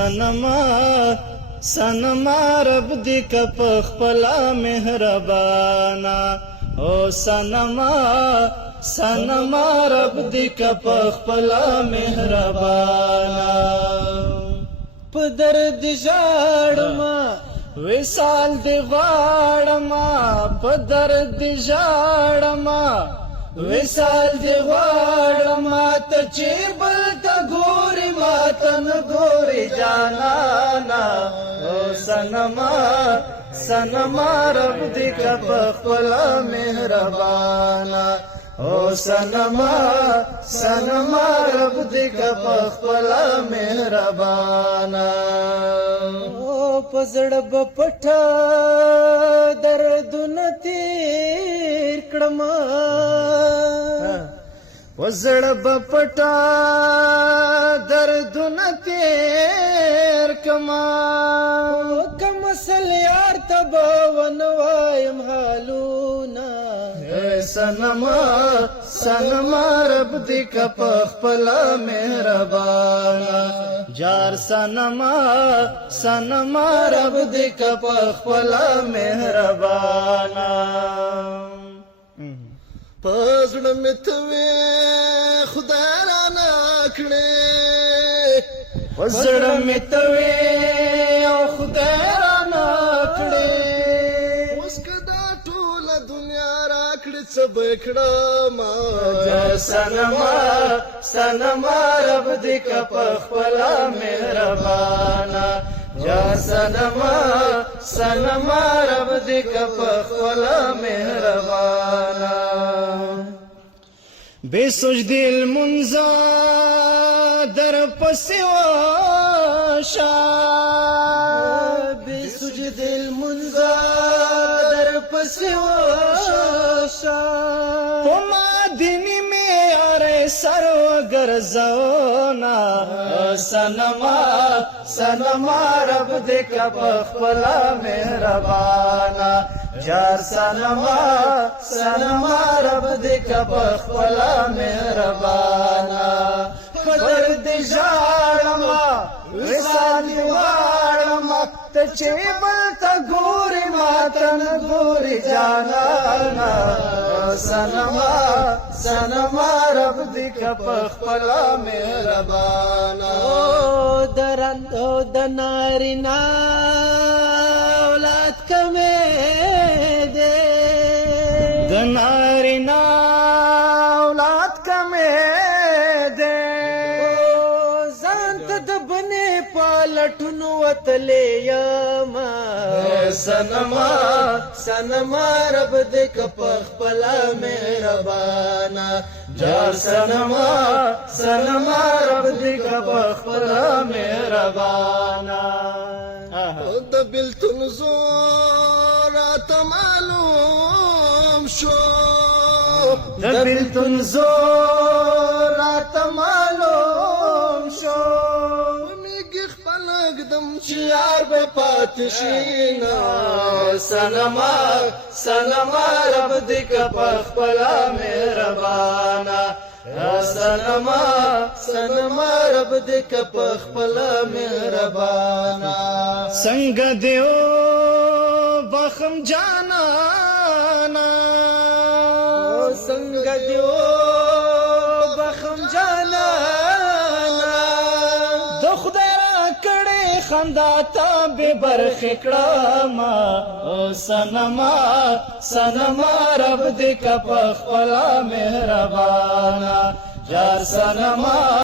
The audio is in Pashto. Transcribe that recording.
سنما سنما رب دی که پخپلا مهربانا او سنما سنما رب دی که پخپلا مهربانا په درد ژاړما وصال دی غواړما په درد ژاړما وصال دی غواړما ته چې بل ته ګورې ما ته نه ګورې جانانا او سنما سنما رب دی که پخپلا مهربانا او سنما سنما رب دی که پخپلا مهربانا او په زړه به پټه دردونه تېر کړمه په زړه به پټه دردونه تېر کړمه کم اصل یار ته به ونه وایم حالونه سنما سنما رب دی که پخپلا مهربانا جار سنما سنما رب دی که پخپلا مهربانا پزړه مې ته وې خدای رانه کړې پزړه مې ته وې او خدای رانه کړې اوس که دا ټوله دنیا راکړې څه به کړم سنما سنما رب دی که پخپلا مهربانا یا سنما سنما رب دی که پخپلا مهربانا بے سجدی المنزا در پسی واشا بے سجدی المنزا در پسی واشا پما دینی میں آرے سر وگرزونا سنما سنما رب دی که پخپلا مهربانا جار سنما سنما رب دی که پخپلا مهربانا په درد ژاړما وصال دی غواړما ته چې بل ته ګورې ما ته نه ګورې جانانا سنما سنما رب دی که پخپلا مهربانا او د نارینا اولاد کمې دی د نارینا اولاد کمې دی ځان ته د بنې پالټونو وتلې یما سنما سنما رب دی که پخپلا مهربانا جار سنما سنما رب دی که پخپلا مهربانا د بلتون زور راته معلوم شو د بلتون زور راته معلوم شو میږي خپل اقدم چې یار به پاتې شي نه سنما سنما رب دی که پخپلا مهربانا سنما سنما رب دی که پخپلا مهربانا څنګه دیو بخم جانانا څنګه دیو بخم جانانا د خدای را کړې خندا ته به برخې کړما سنما سنما رب دی که پخپلا مهربانا جار سنما